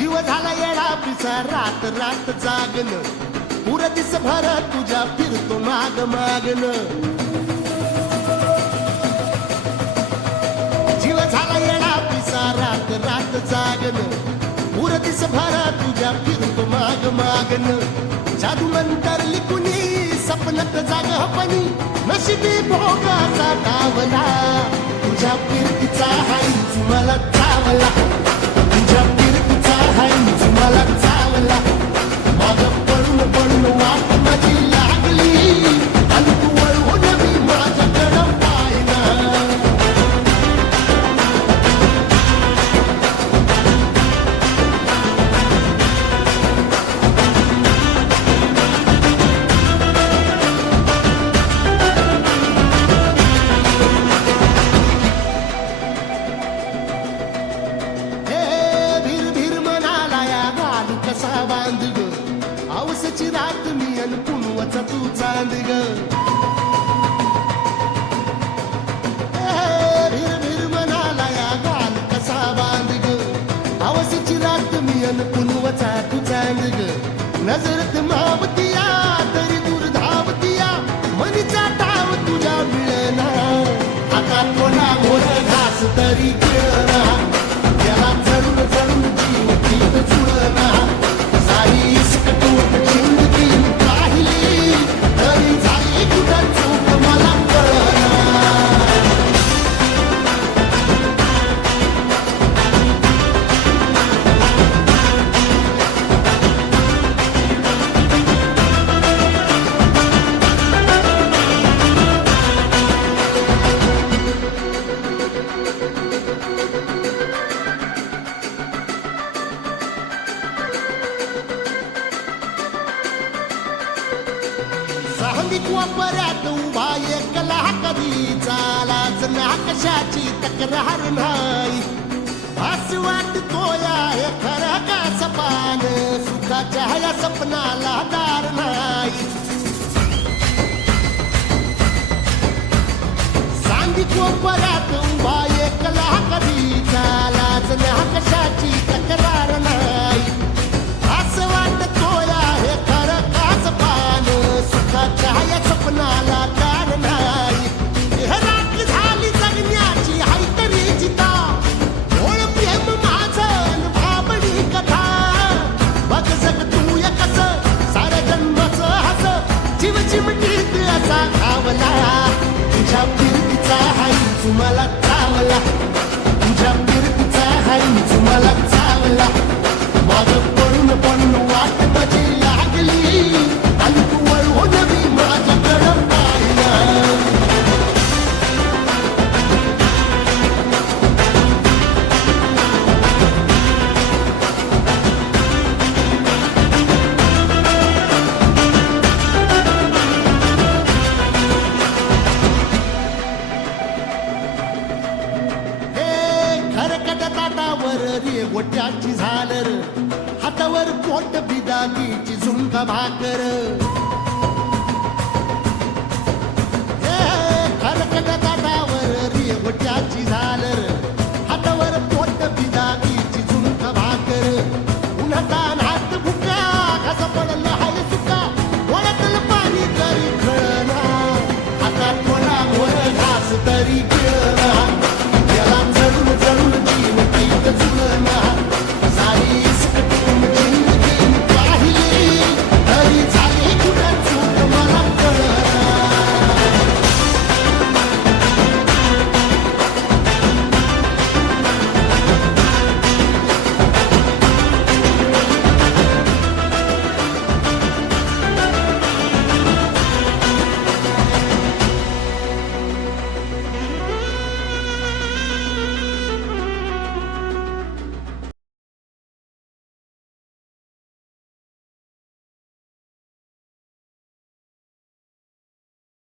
जीव झाला येडा पिसा रात रात जागन पुर दिस भर तुझ्या फिरतो माग मागन जीव झाला येडा पिसा रात रात जागन पुर दिस भर तुझ्या फिरतो माग मागन जादू नंतर लिकुनी सपनत जाग हपनी नशिबी भोगाचा डावला तुझ्या फिरतीचा हाईच मला चावला तुझ्या फिरतीचा हाईच मला चावला माग पडून पडून वाट माझी लागली आणि तू वळून मी माझ्याकडं पाहिना औसची रात मी अन पुनवचा तू चांद ग भिर भिर म्हणाला या गाल कसा बांध ग औसची रात मी अन पुनवचा तू चांद ग नजरत मावतिया तरी दूर धावतिया मनीचा ठाव तुझ्या मिळना आता कोणा मोर घास तरी गिळना त्याला जळून जळून जीव तीत जुळना सारी इसकटूट जिंदगी पाहिली तरी झाली कुठं चूक मला कळना सांगिक वापऱ्यात उभा एकला कधी चालाच ना कशाची तक्रार नाही भास वाटतो या हे खरं का सपान सुखाच्या या सपनाला दार नाही सांगिक वापऱ्यात उभा एकला कधी चालाच ना कशाची तक्रार नाही भास वाटतो या हे खरं का सपान सुखाच्या सपनाला दार नाही राख झाली जगण्याची हाय तरी जिता ओळ प्रेम माझं भाबडी कथा बघ जग तू एकच साऱ्या जन्माचं हस जीव चिमटीत असा खावला तुझ्या फिरतीचा हाय तुम्हाला चावला तुझ्या फिरतीचा हाय तुम्हाला चावला माग पडून पडून वाट माझी लागली आणि तू वळून मी माझ्याकडं पाहिना खरकट ताटावर रे गोट्याची झालर हातावर पोट बिदागीची झुंक भाकर खरकट ताटावर रे गोट्याची झालर